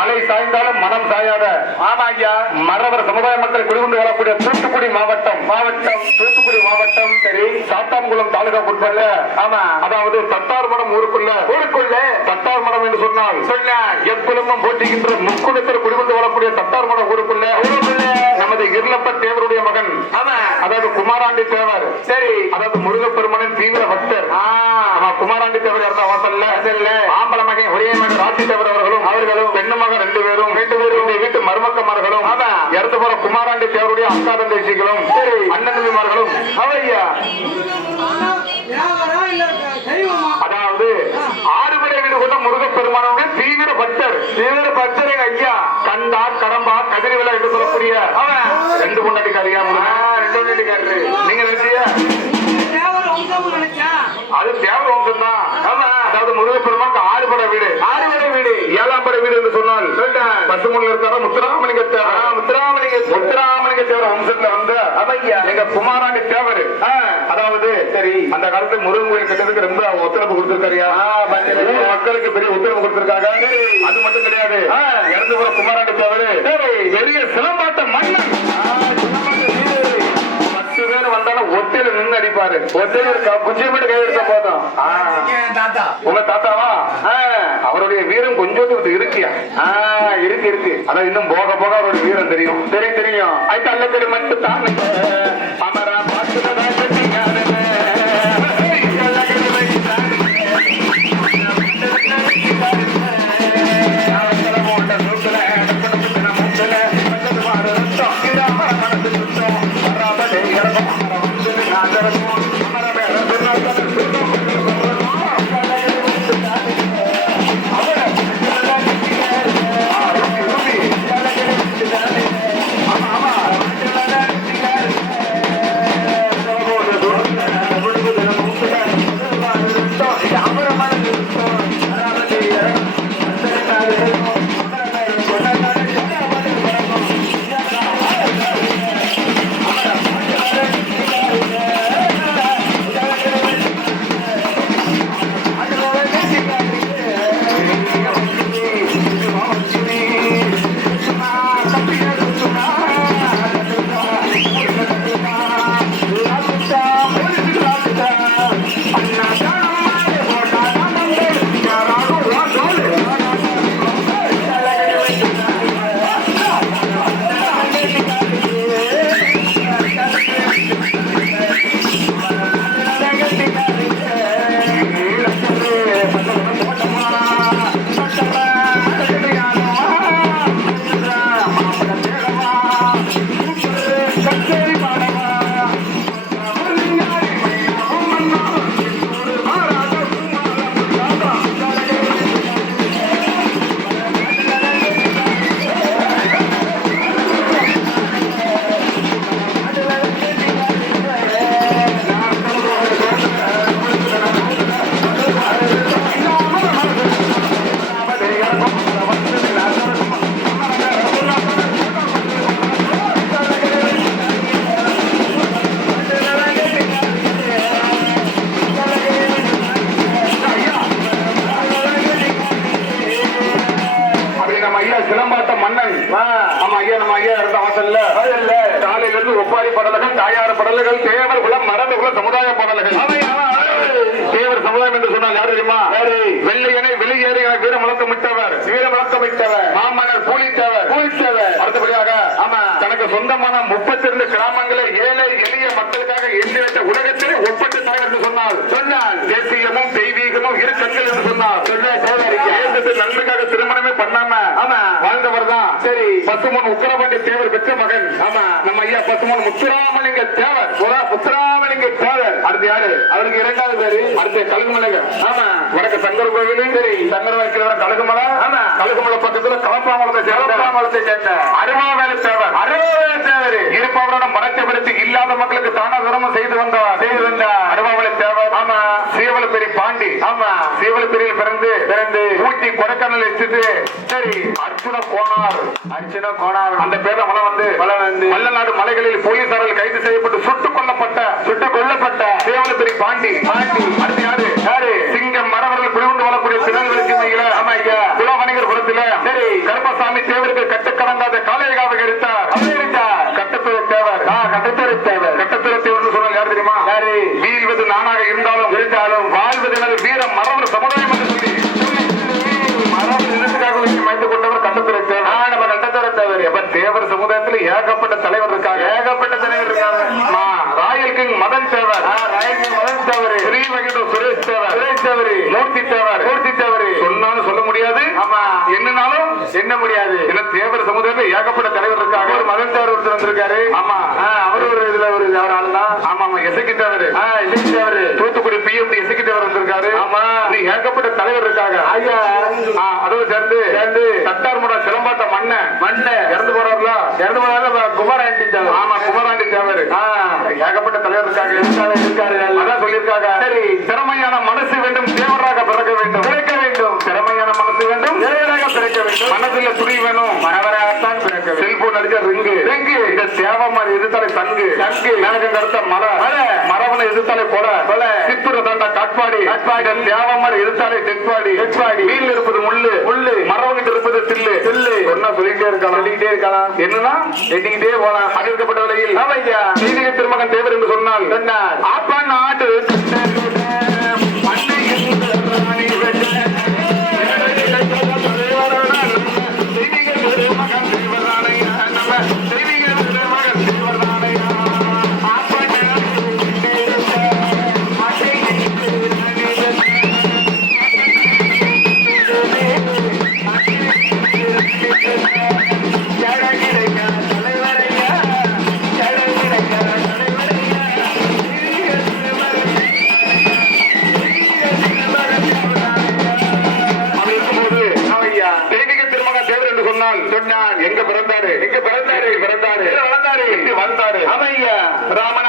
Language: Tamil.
மலை சாய்ந்தாலும் மனம் சாயாத ஆமா ஐயா மறவர் சமுதாய மக்கள் குடிகொண்டு வரக்கூடிய தூத்துக்குடி மாவட்டம் தூத்துக்குடி மாவட்டம் சரி சாத்தான்குளம் தாலுகா உட்பட ஆமா அதாவது தட்டார்மடம் ஊருக்குள்ள தட்டார்மடம் என்று சொன்னால் எப்பொழுதும் போட்டிக்கின்ற முக்குளத்தில் குடிகொண்டு வரக்கூடிய தட்டார்மடம் ஊருக்குள்ள நமது இருளப்ப தேவருடைய மகன் அதாவது குமாராண்டி தேவர் சரி அதாவது முருகப்பெருமனின் தீவிர பக்தர் குமாராண்டி தேவர் இருந்த வாசல்ல ஆம்பள மகன் ஒரே மகன் ராசி தேவர் அவர்களும் பெண்ணு மகன் ரெண்டு பேரும் வீட்டு மருமக்கமார்களும் இறந்து போற குமாராண்டி தேவருடைய அக்கா தந்தைகளும் அண்ணன் தம்பிமார்களும் அவையா அதாவது ஆறுபடை வீடு கொண்ட முருகப்பெருமானுடைய தீவிர பக்தர் ஐயா கண்டா கடம்பா கதிரி விழா என்று சொல்லக்கூடிய ரெண்டு கொண்டாடிக்காரியா நீங்க நினைச்சியா அது தேவர் வம்சம் தான் அதாவது முருகப்பெருமானுக்கு ஆறுபடை வீடு ஏழாம் படை வீடு என்று சொன்னால் பசுமொழியில் இருக்கார முத்துராமலிங்க தேவர் வம்சத்துல வந்து எங்க குமாராண்டி தேவர் அதாவது சரி அந்த காலத்துல முருகன் கோயில் கட்டதுக்கு ரொம்ப ஒத்துழைப்பு கொடுத்திருக்காரியா மக்களுக்கு பெரிய ஒத்துழைப்பு கொடுத்திருக்காங்க அது மட்டும் கிடையாது இறந்து போற குமாராண்டி தேவர் பெரிய சிலம்பாட்ட மன்னன் வந்தாலும் ஒத்தையில நின்று அடிப்பாரு குச்சியமிட்டு கை எடுத்த போதும் உங்க தாத்தாவா அவருடைய வீரம் கொஞ்சம் இருக்கியா இருக்கு அதான் இன்னும் போக போக அவருடைய வீரம் தெரியும் தெரியும் அது அல்ல மட்டும் தான் அமரா பார்த்து சிலம்பாட்ட மன்னன் நம்ம ஐயா இருந்த வாசல்ல காலையில இருந்து ஒப்பாரி படல்கள் தாயார் படல்கள் தேவர் குலம் மரபு குல சமுதாய படல்கள் தேவர் சமுதாயம் என்று சொன்னால் யாரு தெரியுமா வெள்ளையனை வெளியேறி வீர முழக்கமிட்டவர் மாமன்னர் பூலித்தேவர் அடுத்தபடியாக தனக்கு சொந்தமான 32 கிராமங்களை ஏழை எளிய மக்களுக்காக எண்ணி வைத்த உலகத்திலே ஒப்பற்ற தலைவர் என்று சொன்னால் தேசியமும் தெய்வீகமும் இரு கண்கள் என்று சொன்னார் நன்மைக்காக திருமணமே பண்ணாம வாழ்ந்தவர் தான் சரி பசுமன் உக்கரபாண்டி தேவர் பெற்ற மகன் நம்ம ஐயா பசுமன் முத்துராமலிங்க தேவர் அடுத்து யாரு அவருக்கு இரண்டாவது பேரு அடுத்து கழுகுமலைங்க வடக்கு சங்கர் கோவில் சரி சங்கர் வைக்கிறவர் கழுகுமலை கழுகுமலை பக்கத்துல கலப்பாமலத்தை சேர்ந்த அருவாவேலு தேவர் இருப்பவரோட மனத்தைப்படுத்தி இல்லாத மக்களுக்கு தான தர்மம் செய்து வந்தார் அருவாவேலு தேவர் சீவலப்பெரி பாண்டி சீவலப்பெரியில் பிறந்து ஊட்டி கொடைக்கானல் வச்சுட்டு சரி அர்ஜுன கோனார் அந்த பேர மலை வந்து மல்லநாடு மலைகளில் போலீசாரால் கைது செய்யப்பட்டு சுட்டுக் கொல்லப்பட்ட சீவலப்பெரி பாண்டி அடுத்து யாரு சிங்கம் மரவர்கள் குடிகொண்டு வரக்கூடிய திருநெல்வேலி குல வணிகர் புறத்தில் சரி கருப்பசாமி தேவருக்கு கட்டுக்கடங்காத காளையகாவை எடுத்தார் கட்டத்துறை தேவர் கட்டத்துறை தேவர் சொன்னால் யார் தெரியுமா? யாரு? வீழ்வது நானாக இருந்தாலும் வாழ்வது வீர மரபு சமுதாயம் என்று சொல்லி மரபு நிலத்துக்காக மைந்து கொண்டவர் கட்டத்துறை தேவர். நம்ம கட்டத்துறை தேவர். எப்ப தேவர் சமுதாயத்தில் ஏகப்பட்ட தலைவர் இருக்காங்க. ராயல் கிங் மதன் தேவர், ஸ்ரீ வெங்கட சுரேஷ் தேவர், மூர்த்தி தேவர் சொன்னாலும் சொல்ல முடியாது. ஆமா, என்னன்னாலும் என்ன முடியாது. ஏன்னா தேவர் சமுதாயத்தில் ஏகப்பட்ட தலைவர் இருக்காங்க. ஒரு மதன் தேவர் ஒருத்தர் வந்திருக்காரு. ஆமா, அவர் ஒரு இதுல ஒரு ஆள் தான். ஆமா, எசக்கி தேவர், தூத்துக்குடி பிஎம்டி எசக்கி தேவர் வந்திருக்காரு. ஆமா, ஏகப்பட்ட தலைவர் இருக்காங்க. அதோடு சேர்ந்து தட்டார்முடா சிலம்பாட்ட மண்ண இறந்து போறாருல குமாராண்டி தேவர். ஆமா, குமாராண்டி தேவர். ஏகப்பட்ட தலைவர் இருக்காரு. அதான் சொல்லியிருக்காங்க. சரி, திறமையான மனசு வேண்டும், தேவராக பிறக்க வேண்டும். திறமையான மனசு வேண்டும், தேவராக பிறக்க வேண்டும். மனசுல துணி வேணும், மனவராகத்தான் பிறக்க வேண்டும். செல்போன் அடிச்ச ரிங்கு, இந்த தேவமாரி எதிர்த்தாலே தங்கு, எனக்கு கருத்த மரவனை எதிர்த்தாலே கொலை, சித்துர தாண்டா காட்பாடி, தேவமாரி எதிர்த்தாலே டெட்பாடி, மீன் இருப்பது முள்ளு, மரவங்கிட்டு இருப்பது தில்லு. சொன்னா சொல்லிட்டே இருக்கலாம். என்னன்னா எண்ணிக்கிட்டே போலாம். அறிவிக்கப்பட்ட விலையில் நீதிக திருமகன் தேவர் என்று சொன்னால் ஆப்பான் நாட்டு எங்க பிறந்தாரு, வளர்ந்தாரு, ராம